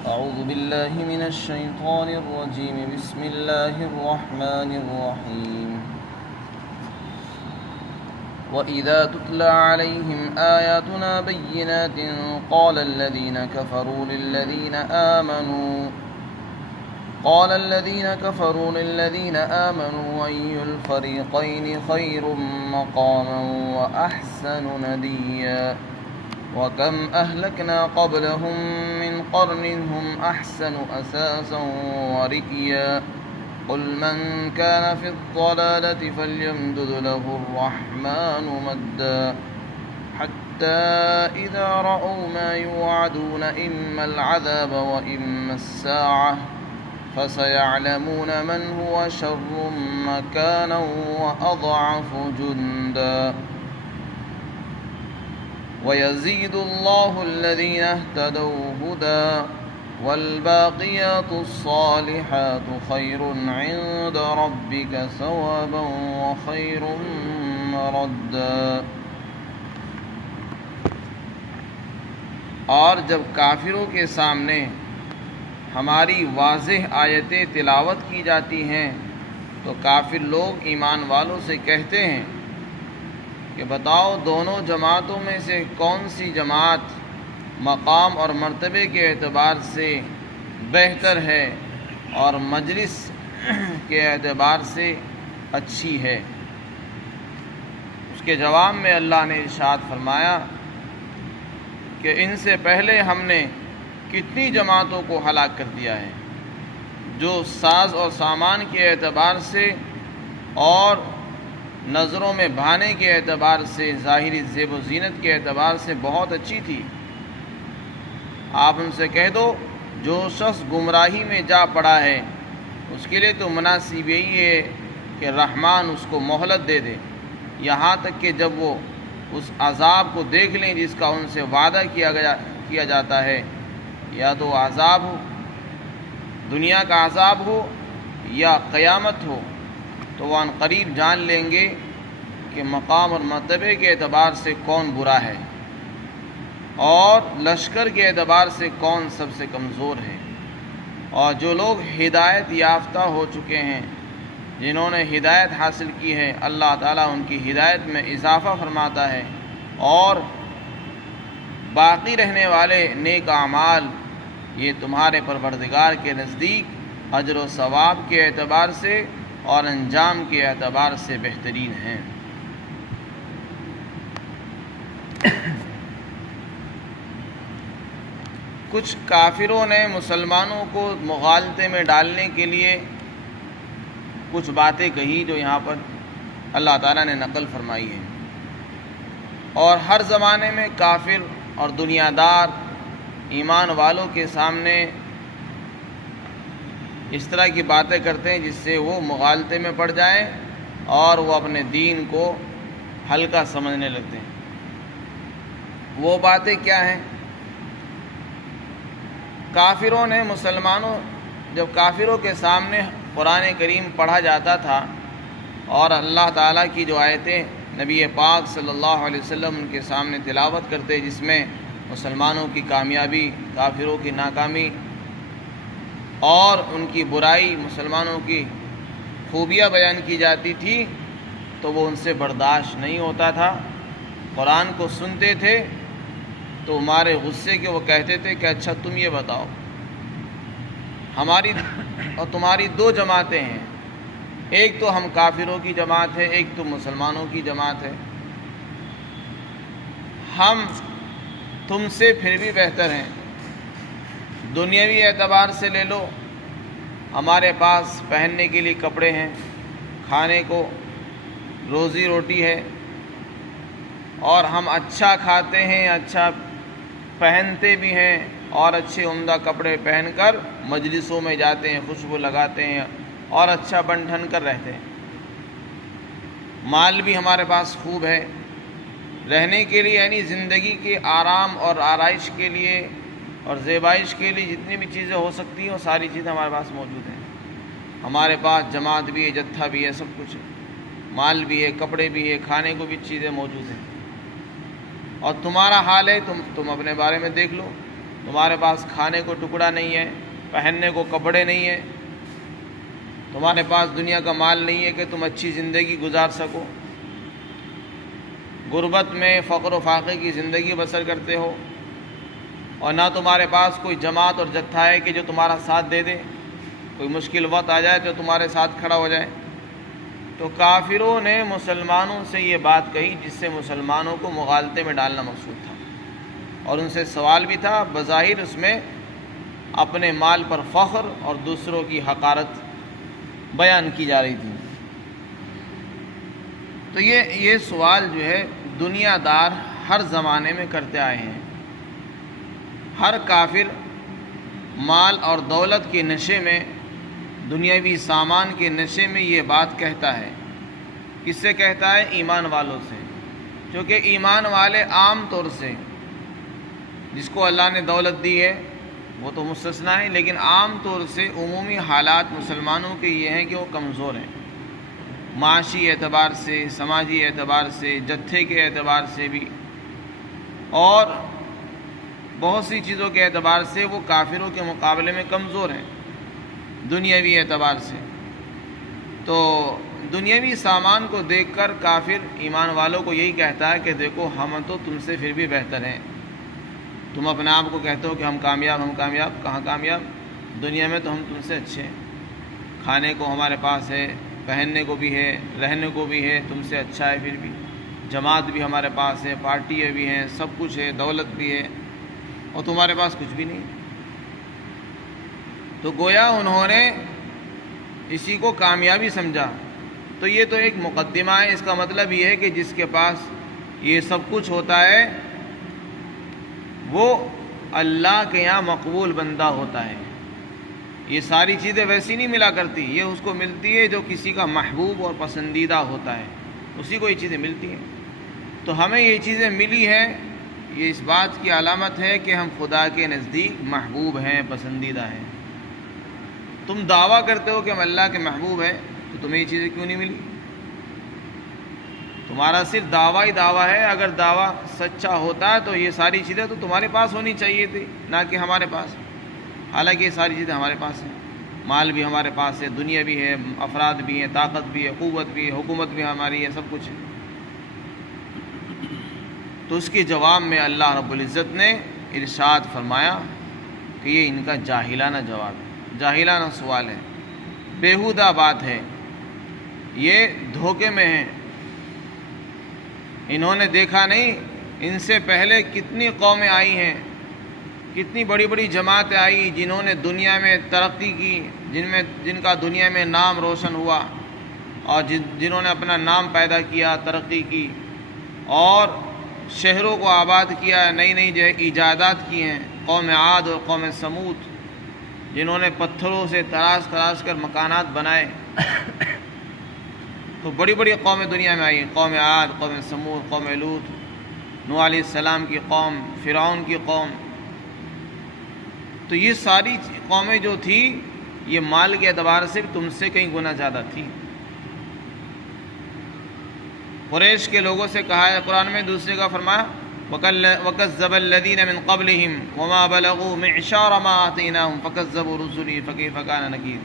أعوذ بالله من الشيطان الرجيم. بسم الله الرحمن الرحيم. وإذا تتلى عليهم آياتنا بينات قال الذين كفروا للذين آمنوا أي الفريقين خير مقاما وأحسن نديا وكم أهلكنا قبلهم من قرن هم أحسن أثاثا ورئيا قل من كان في الضلالة فليمدد له الرحمن مدا حتى إذا رأوا ما يوعدون إما العذاب وإما الساعة فسيعلمون من هو شر مكانا وأضعف جندا ويزيد الله الذين اهتدوا هدى والباقيات الصالحات خير عند ربك ثوابا وخير مردا. اور جب کافروں کے سامنے ہماری واضح آیتیں تلاوت کی جاتی ہیں تو کافر لوگ ایمان والوں سے کہتے ہیں کہ بتاؤ دونوں جماعتوں میں سے کون سی جماعت مقام اور مرتبے کے اعتبار سے بہتر ہے اور مجلس کے اعتبار سے اچھی ہے. اس کے جواب میں اللہ نے ارشاد فرمایا کہ ان سے پہلے ہم نے کتنی جماعتوں کو ہلاک کر دیا ہے جو ساز اور سامان کے اعتبار سے اور نظروں میں بھانے کے اعتبار سے ظاہری زیب و زینت کے اعتبار سے بہت اچھی تھی. آپ ان سے کہہ دو جو شخص گمراہی میں جا پڑا ہے اس کے لیے تو مناسب یہی ہے کہ رحمان اس کو مہلت دے دے یہاں تک کہ جب وہ اس عذاب کو دیکھ لیں جس کا ان سے وعدہ کیا جاتا ہے، یا تو عذاب ہو، دنیا کا عذاب ہو یا قیامت ہو، تو وہ ان قریب جان لیں گے کہ مقام اور مرتبے کے اعتبار سے کون برا ہے اور لشکر کے اعتبار سے کون سب سے کمزور ہے. اور جو لوگ ہدایت یافتہ ہو چکے ہیں، جنہوں نے ہدایت حاصل کی ہے، اللہ تعالیٰ ان کی ہدایت میں اضافہ فرماتا ہے اور باقی رہنے والے نیک اعمال یہ تمہارے پروردگار کے نزدیک اجر و ثواب کے اعتبار سے اور انجام کے اعتبار سے بہترین ہیں. کچھ کافروں نے مسلمانوں کو مغالطے میں ڈالنے کے لیے کچھ باتیں کہی جو یہاں پر اللہ تعالیٰ نے نقل فرمائی ہیں. اور ہر زمانے میں کافر اور دنیا دار ایمان والوں کے سامنے اس طرح کی باتیں کرتے ہیں جس سے وہ مغالطے میں پڑ جائیں اور وہ اپنے دین کو ہلکا سمجھنے لگتے ہیں. وہ باتیں کیا ہیں؟ کافروں نے جب کافروں کے سامنے قرآن کریم پڑھا جاتا تھا اور اللہ تعالیٰ کی جو آیتیں نبی پاک صلی اللہ علیہ وسلم ان کے سامنے تلاوت کرتے جس میں مسلمانوں کی کامیابی، کافروں کی ناکامی اور ان کی برائی، مسلمانوں کی خوبیاں بیان کی جاتی تھی، تو وہ ان سے برداشت نہیں ہوتا تھا. قرآن کو سنتے تھے تو ہمارے غصے کے وہ کہتے تھے کہ اچھا تم یہ بتاؤ، ہماری اور تمہاری دو جماعتیں ہیں، ایک تو ہم کافروں کی جماعت ہے، ایک تو مسلمانوں کی جماعت ہے، ہم تم سے پھر بھی بہتر ہیں. دنیاوی اعتبار سے لے لو، ہمارے پاس پہننے کے لیے کپڑے ہیں، کھانے کو روزی روٹی ہے، اور ہم اچھا کھاتے ہیں، اچھا پہنتے بھی ہیں اور اچھے عمدہ کپڑے پہن کر مجلسوں میں جاتے ہیں، خوشبو لگاتے ہیں اور اچھا بن ٹھن کر رہتے ہیں. مال بھی ہمارے پاس خوب ہے، رہنے کے لیے یعنی زندگی کے آرام اور آرائش کے لیے اور زیبائش کے لیے جتنی بھی چیزیں ہو سکتی ہیں وہ ساری چیزیں ہمارے پاس موجود ہیں. ہمارے پاس جماعت بھی ہے، جتھا بھی ہے، سب کچھ ہے، مال بھی ہے، کپڑے بھی ہے، کھانے کو بھی چیزیں موجود ہیں. اور تمہارا حال ہے تم اپنے بارے میں دیکھ لو، تمہارے پاس کھانے کو ٹکڑا نہیں ہے، پہننے کو کپڑے نہیں ہیں، تمہارے پاس دنیا کا مال نہیں ہے کہ تم اچھی زندگی گزار سکو، غربت میں فقر و فاقے کی زندگی بسر کرتے ہو، اور نہ تمہارے پاس کوئی جماعت اور جتھا ہے کہ جو تمہارا ساتھ دے دے، کوئی مشکل وقت آ جائے تو تمہارے ساتھ کھڑا ہو جائے۔ تو کافروں نے مسلمانوں سے یہ بات کہی جس سے مسلمانوں کو مغالطے میں ڈالنا مقصود تھا، اور ان سے سوال بھی تھا، بظاہر اس میں اپنے مال پر فخر اور دوسروں کی حقارت بیان کی جا رہی تھی۔ تو یہ سوال جو ہے دنیا دار ہر زمانے میں کرتے آئے ہیں۔ ہر کافر مال اور دولت کے نشے میں، دنیاوی سامان کے نشے میں یہ بات کہتا ہے۔ کس سے کہتا ہے؟ ایمان والوں سے، کیونکہ ایمان والے عام طور سے، جس کو اللہ نے دولت دی ہے وہ تو مستثنا ہے، لیکن عام طور سے عمومی حالات مسلمانوں کے یہ ہیں کہ وہ کمزور ہیں، معاشی اعتبار سے، سماجی اعتبار سے، جتھے کے اعتبار سے بھی، اور بہت سی چیزوں کے اعتبار سے وہ کافروں کے مقابلے میں کمزور ہیں دنیاوی اعتبار سے۔ تو دنیاوی سامان کو دیکھ کر کافر ایمان والوں کو یہی کہتا ہے کہ دیکھو ہم تو تم سے پھر بھی بہتر ہیں۔ تم اپنے آپ کو کہتے ہو کہ ہم کامیاب، کہاں کامیاب؟ دنیا میں تو ہم تم سے اچھے ہیں، کھانے کو ہمارے پاس ہے، پہننے کو بھی ہے، رہنے کو بھی ہے، تم سے اچھا ہے، پھر بھی جماعت بھی ہمارے پاس ہے، پارٹیاں بھی ہیں، سب کچھ ہے، دولت بھی ہے، اور تمہارے پاس کچھ بھی نہیں۔ تو گویا انہوں نے اسی کو کامیابی سمجھا۔ تو یہ تو ایک مقدمہ ہے، اس کا مطلب یہ ہے کہ جس کے پاس یہ سب کچھ ہوتا ہے وہ اللہ کے یہاں مقبول بندہ ہوتا ہے۔ یہ ساری چیزیں ویسی نہیں ملا کرتی، یہ اس کو ملتی ہے جو کسی کا محبوب اور پسندیدہ ہوتا ہے، اسی کو یہ چیزیں ملتی ہیں۔ تو ہمیں یہ چیزیں ملی ہیں، یہ اس بات کی علامت ہے کہ ہم خدا کے نزدیک محبوب ہیں، پسندیدہ ہیں۔ تم دعویٰ کرتے ہو کہ ہم اللہ کے محبوب ہیں، تو تمہیں یہ چیزیں کیوں نہیں ملی؟ تمہارا صرف دعویٰ ہی دعویٰ ہے۔ اگر دعویٰ سچا ہوتا تو یہ ساری چیزیں تو تمہارے پاس ہونی چاہیے تھی، نہ کہ ہمارے پاس۔ حالانکہ یہ ساری چیزیں ہمارے پاس ہیں، مال بھی ہمارے پاس ہے، دنیا بھی ہے، افراد بھی ہیں، طاقت بھی ہے، قوت بھی ہے، حکومت بھی ہماری ہے، سب کچھ ہے۔ تو اس کے جواب میں اللہ رب العزت نے ارشاد فرمایا کہ یہ ان کا جاہلانہ جواب ہے، جاہلانہ سوال ہے، بیہودہ بات ہے، یہ دھوکے میں ہیں۔ انہوں نے دیکھا نہیں ان سے پہلے کتنی قومیں آئی ہیں، کتنی بڑی بڑی جماعتیں آئی جنہوں نے دنیا میں ترقی کی، جن کا دنیا میں نام روشن ہوا، اور جنہوں نے اپنا نام پیدا کیا، ترقی کی، اور شہروں کو آباد کیا، نئی نئی جو ہے ایجادات کی ہیں۔ قوم عاد اور قوم سمود، جنہوں نے پتھروں سے تراش کر مکانات بنائے۔ تو بڑی بڑی قومیں دنیا میں آئی، قوم عاد، قوم سمود، قوم لوط، نوح علیہ السلام کی قوم، فرعون کی قوم۔ تو یہ ساری قومیں جو تھی یہ مال کے اعتبار سے تم سے کئی گنا زیادہ تھی۔ قریش کے لوگوں سے کہا ہے قرآن میں، دوسرے کا فرمایا وَكَذَّبَ الَّذِينَ مِن قَبْلِهِمْ وَمَا بَلَغُوا مِعْشَارَ مَا آتَيْنَاهُمْ فَكَذَّبُوا رُسُلِي فَكَيْفَ كَانَ نَكِيرِ،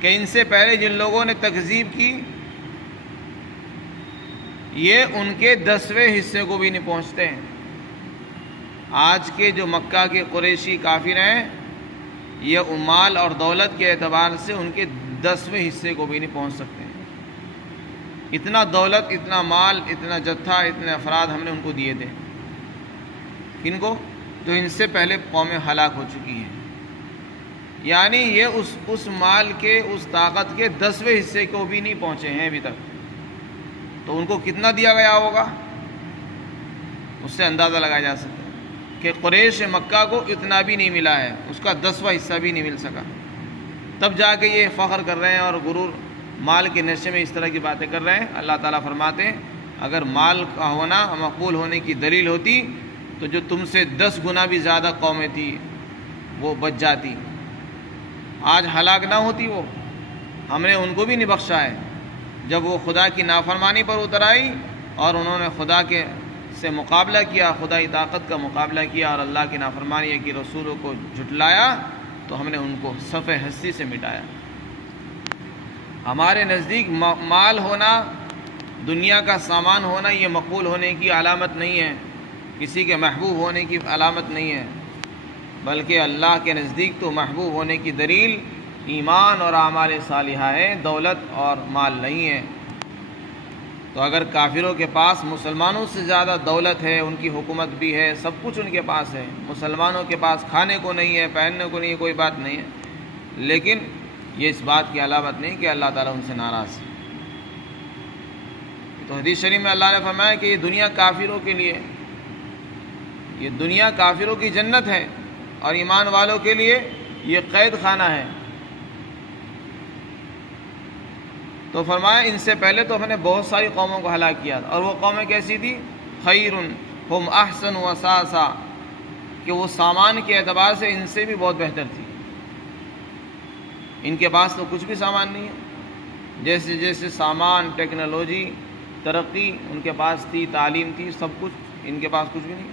کہ ان سے پہلے جن لوگوں نے تکذیب کی یہ ان کے 10ویں حصے کو بھی نہیں پہنچتے ہیں۔ آج کے جو مکہ کے قریشی کافر ہیں یہ مال اور دولت کے اعتبار سے ان کے 10ویں حصے کو بھی نہیں پہنچ سکتے ہیں۔ اتنا دولت، اتنا مال، اتنا جتھا، اتنے افراد ہم نے ان کو دیے تھے۔ کن کو؟ جو ان سے پہلے قومیں ہلاک ہو چکی ہیں۔ یعنی یہ اس مال کے، اس طاقت کے 10ویں حصے کو بھی نہیں پہنچے ہیں ابھی تک۔ تو ان کو کتنا دیا گیا ہوگا اس سے اندازہ لگایا جا سکتا ہے کہ قریش مکہ کو اتنا بھی نہیں ملا ہے، اس کا 10واں حصہ بھی نہیں مل سکا۔ تب جا کے یہ فخر کر رہے ہیں اور غرور، مال کے نشے میں اس طرح کی باتیں کر رہے ہیں۔ اللہ تعالیٰ فرماتے ہیں اگر مال کا ہونا مقبول ہونے کی دلیل ہوتی تو جو تم سے 10 گنا بھی زیادہ قومیں تھی وہ بچ جاتی، آج ہلاک نہ ہوتی وہ۔ ہم نے ان کو بھی نہیں بخشا ہے جب وہ خدا کی نافرمانی پر اتر آئی اور انہوں نے خدا کے سے مقابلہ کیا، خدائی طاقت کا مقابلہ کیا اور اللہ کی نافرمانی کی رسولوں کو جھٹلایا تو ہم نے ان کو صف ہستی سے مٹایا۔ ہمارے نزدیک مال ہونا، دنیا کا سامان ہونا یہ مقبول ہونے کی علامت نہیں ہے، کسی کے محبوب ہونے کی علامت نہیں ہے، بلکہ اللہ کے نزدیک تو محبوب ہونے کی دلیل ایمان اور اعمال صالحہ ہے، دولت اور مال نہیں ہے۔ تو اگر کافروں کے پاس مسلمانوں سے زیادہ دولت ہے، ان کی حکومت بھی ہے، سب کچھ ان کے پاس ہے، مسلمانوں کے پاس کھانے کو نہیں ہے، پہننے کو نہیں ہے، کوئی بات نہیں ہے، لیکن یہ اس بات کی علامت نہیں کہ اللہ تعالیٰ ان سے ناراض ہے۔ تو حدیث شریف میں اللہ نے فرمایا کہ یہ دنیا کافروں کے لیے، یہ دنیا کافروں کی جنت ہے اور ایمان والوں کے لیے یہ قید خانہ ہے۔ تو فرمایا ان سے پہلے تو ہم نے بہت ساری قوموں کو ہلاک کیا اور وہ قومیں کیسی تھی؟ خیر ہم احسن وساسا، کہ وہ سامان کے اعتبار سے ان سے بھی بہت بہتر تھی۔ ان کے پاس تو کچھ بھی سامان نہیں ہے، جیسے جیسے سامان، ٹیکنالوجی، ترقی ان کے پاس تھی، تعلیم تھی، سب کچھ، ان کے پاس کچھ بھی نہیں،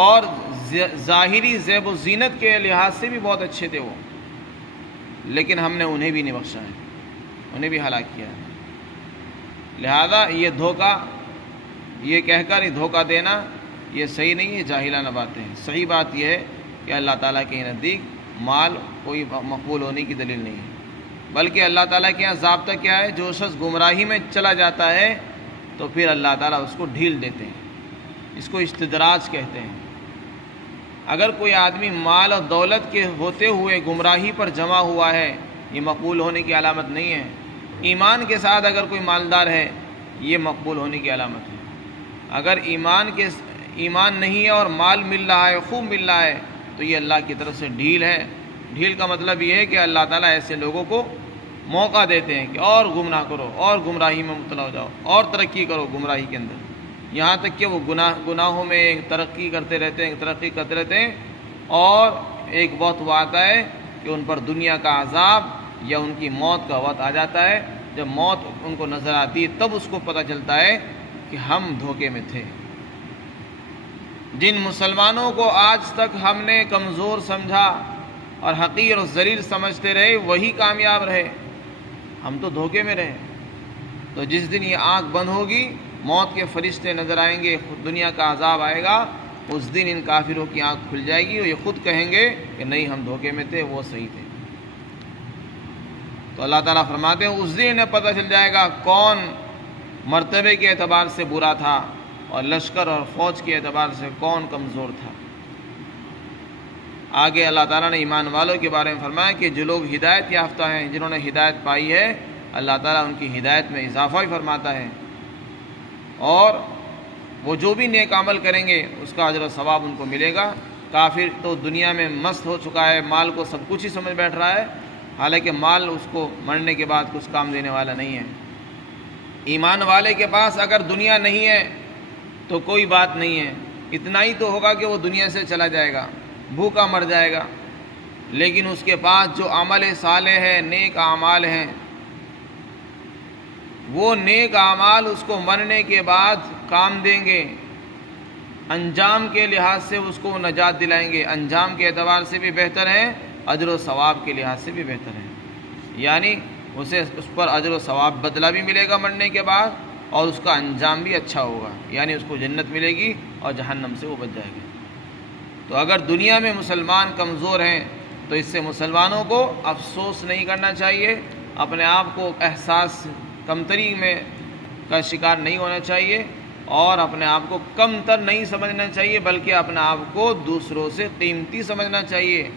اور ظاہری زیب و زینت کے لحاظ سے بھی بہت اچھے تھے وہ، لیکن ہم نے انہیں بھی نہیں بخشا ہے، انہیں بھی ہلاک کیا ہے۔ لہذا یہ دھوکہ، یہ کہہ کر یہ دھوکہ دینا یہ صحیح نہیں ہے، جاہلانہ باتیں ہیں۔ صحیح بات یہ ہے کہ اللہ تعالیٰ کے نزدیک مال کوئی مقبول ہونے کی دلیل نہیں ہے، بلکہ اللہ تعالیٰ کے یہاں ضابطہ کیا ہے؟ جو شخص گمراہی میں چلا جاتا ہے تو پھر اللہ تعالیٰ اس کو ڈھیل دیتے ہیں، اس کو استدراج کہتے ہیں۔ اگر کوئی آدمی مال اور دولت کے ہوتے ہوئے گمراہی پر جمع ہوا ہے، یہ مقبول ہونے کی علامت نہیں ہے۔ ایمان کے ساتھ اگر کوئی مالدار ہے، یہ مقبول ہونے کی علامت ہے۔ اگر ایمان نہیں ہے اور مال مل رہا ہے، خوب مل رہا ہے، تو یہ اللہ کی طرف سے ڈھیل ہے۔ ڈھیل کا مطلب یہ ہے کہ اللہ تعالیٰ ایسے لوگوں کو موقع دیتے ہیں کہ اور گمراہ کرو، اور گمراہی میں مبتلا ہو جاؤ، اور ترقی کرو گمراہی کے اندر، یہاں تک کہ وہ گناہوں میں ترقی کرتے رہتے ہیں، اور ایک وقت وہ آتا ہے کہ ان پر دنیا کا عذاب یا ان کی موت کا وقت آ جاتا ہے۔ جب موت ان کو نظر آتی ہے تب اس کو پتہ چلتا ہے کہ ہم دھوکے میں تھے۔ جن مسلمانوں کو آج تک ہم نے کمزور سمجھا اور حقیر اور ذلیل سمجھتے رہے، وہی کامیاب رہے، ہم تو دھوکے میں رہے۔ تو جس دن یہ آنکھ بند ہوگی، موت کے فرشتے نظر آئیں گے، دنیا کا عذاب آئے گا، اس دن ان کافروں کی آنکھ کھل جائے گی اور یہ خود کہیں گے کہ نہیں، ہم دھوکے میں تھے، وہ صحیح تھے۔ تو اللہ تعالیٰ فرماتے ہیں اس دن انہیں پتہ چل جائے گا کون مرتبے کے اعتبار سے برا تھا اور لشکر اور فوج کے اعتبار سے کون کمزور تھا۔ آگے اللہ تعالیٰ نے ایمان والوں کے بارے میں فرمایا کہ جو لوگ ہدایت یافتہ ہیں، جنہوں نے ہدایت پائی ہے، اللہ تعالیٰ ان کی ہدایت میں اضافہ بھی فرماتا ہے، اور وہ جو بھی نیک عمل کریں گے اس کا اجر و ثواب ان کو ملے گا۔ کافر تو دنیا میں مست ہو چکا ہے، مال کو سب کچھ ہی سمجھ بیٹھ رہا ہے، حالانکہ مال اس کو مرنے کے بعد کچھ کام دینے والا نہیں ہے۔ ایمان والے کے پاس اگر دنیا نہیں ہے تو کوئی بات نہیں ہے، اتنا ہی تو ہوگا کہ وہ دنیا سے چلا جائے گا، بھوکا مر جائے گا، لیکن اس کے پاس جو عمل صالح ہے، نیک اعمال ہیں، وہ نیک اعمال اس کو مرنے کے بعد کام دیں گے، انجام کے لحاظ سے اس کو نجات دلائیں گے، انجام کے اعتبار سے بھی بہتر ہیں، اجر و ثواب کے لحاظ سے بھی بہتر ہیں، یعنی اسے اس پر اجر و ثواب بدلہ بھی ملے گا مرنے کے بعد، اور اس کا انجام بھی اچھا ہوگا، یعنی اس کو جنت ملے گی اور جہنم سے وہ بچ جائے گا۔ تو اگر دنیا میں مسلمان کمزور ہیں تو اس سے مسلمانوں کو افسوس نہیں کرنا چاہیے، اپنے آپ کو احساس کمتری میں کا شکار نہیں ہونا چاہیے، اور اپنے آپ کو کم تر نہیں سمجھنا چاہیے، بلکہ اپنے آپ کو دوسروں سے قیمتی سمجھنا چاہیے۔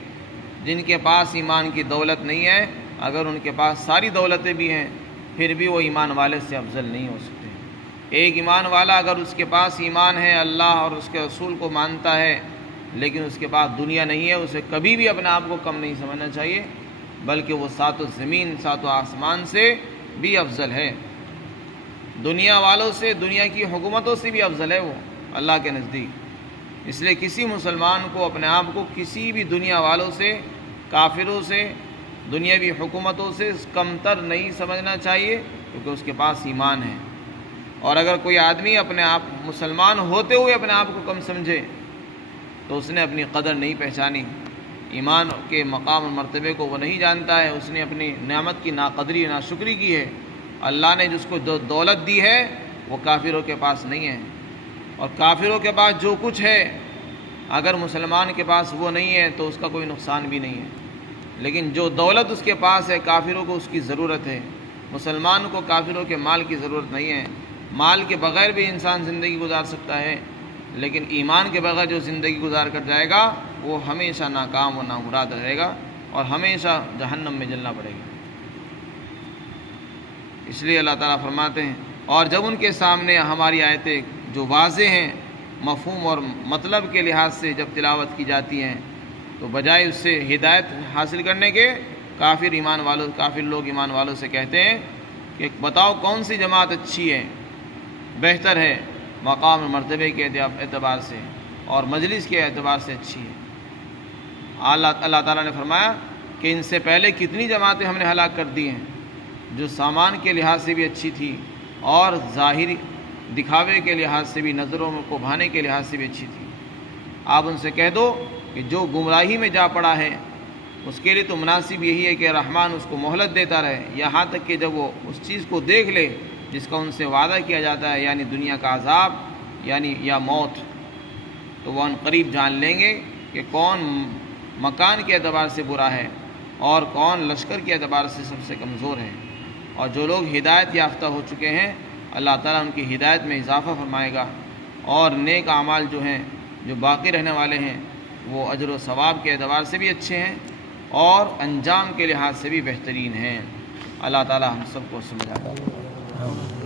جن کے پاس ایمان کی دولت نہیں ہے، اگر ان کے پاس ساری دولتیں بھی ہیں پھر بھی وہ ایمان والے سے افضل نہیں ہو سکتے۔ ایک ایمان والا اگر اس کے پاس ایمان ہے، اللہ اور اس کے رسول کو مانتا ہے، لیکن اس کے پاس دنیا نہیں ہے، اسے کبھی بھی اپنے آپ کو کم نہیں سمجھنا چاہیے، بلکہ وہ ساتوں زمین ساتوں آسمان سے بھی افضل ہے، دنیا والوں سے، دنیا کی حکومتوں سے بھی افضل ہے وہ اللہ کے نزدیک۔ اس لیے کسی مسلمان کو اپنے آپ کو کسی بھی دنیا والوں سے، کافروں سے، دنیاوی حکومتوں سے کمتر نہیں سمجھنا چاہیے، کیونکہ اس کے پاس ایمان ہے، اور اگر کوئی آدمی اپنے آپ مسلمان ہوتے ہوئے اپنے آپ کو کم سمجھے تو اس نے اپنی قدر نہیں پہچانی، ایمان کے مقام اور مرتبے کو وہ نہیں جانتا ہے، اس نے اپنی نعمت کی ناقدری ناشکری کی ہے۔ اللہ نے جس کو دولت دی ہے وہ کافروں کے پاس نہیں ہے، اور کافروں کے پاس جو کچھ ہے اگر مسلمان کے پاس وہ نہیں ہے تو اس کا کوئی نقصان بھی نہیں ہے، لیکن جو دولت اس کے پاس ہے کافروں کو اس کی ضرورت ہے، مسلمان کو کافروں کے مال کی ضرورت نہیں ہے۔ مال کے بغیر بھی انسان زندگی گزار سکتا ہے، لیکن ایمان کے بغیر جو زندگی گزار کر جائے گا وہ ہمیشہ ناکام و نامراد رہے گا اور ہمیشہ جہنم میں جلنا پڑے گا۔ اس لیے اللہ تعالیٰ فرماتے ہیں، اور جب ان کے سامنے ہماری آیتیں جو واضح ہیں مفہوم اور مطلب کے لحاظ سے جب تلاوت کی جاتی ہیں تو بجائے اس سے ہدایت حاصل کرنے کے کافر لوگ ایمان والوں سے کہتے ہیں کہ بتاؤ کون سی جماعت اچھی ہے، بہتر ہے، مقام اور مرتبے کے اعتبار سے اور مجلس کے اعتبار سے اچھی ہے۔ اللہ تعالیٰ نے فرمایا کہ ان سے پہلے کتنی جماعتیں ہم نے ہلاک کر دی ہیں جو سامان کے لحاظ سے بھی اچھی تھی اور ظاہری دکھاوے کے لحاظ سے بھی، نظروں کو بھانے کے لحاظ سے بھی اچھی تھی۔ آپ ان سے کہہ دو کہ جو گمراہی میں جا پڑا ہے اس کے لیے تو مناسب یہی ہے کہ رحمان اس کو مہلت دیتا رہے یہاں تک کہ جب وہ اس چیز کو دیکھ لے جس کا ان سے وعدہ کیا جاتا ہے، یعنی دنیا کا عذاب یا موت، تو وہ ان قریب جان لیں گے کہ کون مکان کے اعتبار سے برا ہے اور کون لشکر کے اعتبار سے سب سے کمزور ہے۔ اور جو لوگ ہدایت یافتہ ہو چکے ہیں اللہ تعالیٰ ان کی ہدایت میں اضافہ فرمائے گا، اور نیک اعمال جو ہیں جو باقی رہنے والے ہیں وہ اجر و ثواب کے اعتبار سے بھی اچھے ہیں اور انجام کے لحاظ سے بھی بہترین ہیں۔ اللہ تعالیٰ ہم سب کو سمجھائے۔